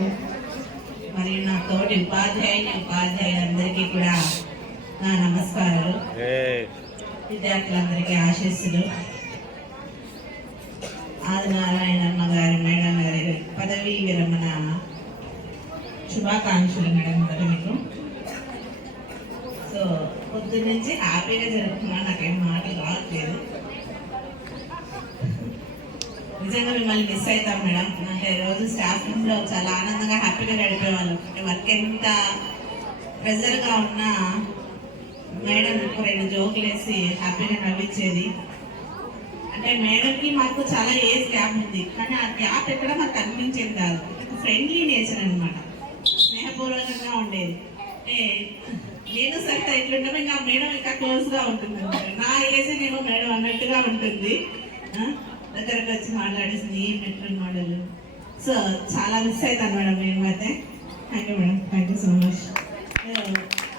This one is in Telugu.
గారికి మరియు నా తోటి ఉపాధ్యాయులందరికీ కూడా నా నమస్కారాలు. విద్యార్థులందరికీ ఆశీస్సులు. ఆదినారాయణమ్మ గారి మేడం గారి పదవీ విరమణ శుభాకాంక్షలు మేడం గారు మీకు. సో పొద్దున్న నుంచి హ్యాపీగా జరుపుకున్నాను, నాకేం మాటలు రావట్లేదు. నిజంగా మిమ్మల్ని మిస్ అవుతాం మేడం. అంటే రోజు స్టాఫ్ రూమ్లో చాలా ఆనందంగా హ్యాపీగా గడిపేవాళ్ళం. అంటే వర్క్ ఎంత ప్రెజర్గా ఉన్నా మేడం రెండు జోకులు వేసి హ్యాపీగా నవ్వించేది. అంటే మేడంకి మాకు చాలా ఏజ్ గ్యాప్ ఉంది, కానీ ఆ గ్యాప్ ఎక్కడ మాకు కనిపించేది కాదు. ఫ్రెండ్లీ నేచర్ అనమాట, స్నేహపూర్వకంగా ఉండేది. అంటే నేను సరిగ్గా ఎట్లుంటామో ఇంకా మేడం ఇంకా క్లోజ్గా ఉంటుంది అనమాట. నా ఏజ్ నేను మేడం అన్నట్టుగా ఉంటుంది. దగ్గరకు వచ్చి మాట్లాడేసింది ఈ మెట్రల్ మోడల్. సో చాలా మిస్ అవుతాను మేడం నేను అయితే. Thank you madam, thank you so much.